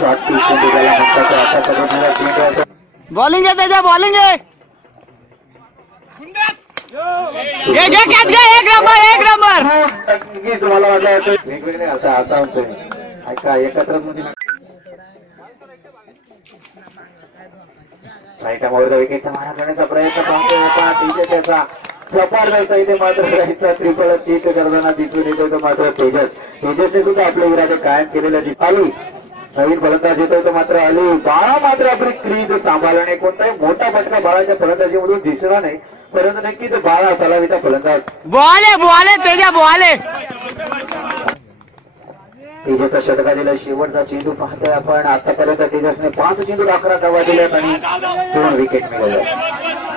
shot टिपून दिलेला म्हणतात अशा पद्धतीने चेंडू बॉलिंग आहे त्याच्या बॉलिंग आहे एक नंबर नक्कीच मला वाटलं वेगवेगळे आता आता होतोय ऐका एकत्र साईटावर विकेटचा मारा करण्याचा प्रयत्न पाहतोय त्याचा जबरदस्त इथे मात्र त्रिफळ चेक करताना दिसून येतो मात्र तेजसने सुद्धा आपल्या इरादे कायम केलेल्या दिसत नवीन फलंदाज येतोय तो मात्र अली बाळा मात्र आपली क्रीज सांभाळणे कोणताही मोठा फटका बाळाच्या फलंदाजीमधून दिसला नाही परंतु नक्कीच बाळा सलामीचा फलंदाज बॉल तेजा बॉल तेजसचा षटका दिला शेवटचा चेंडू पाहतोय आपण आतापर्यंत तेजसने 5 चेंडू 11 धावा दिल्यात आणि 2 विकेट मिळवल्या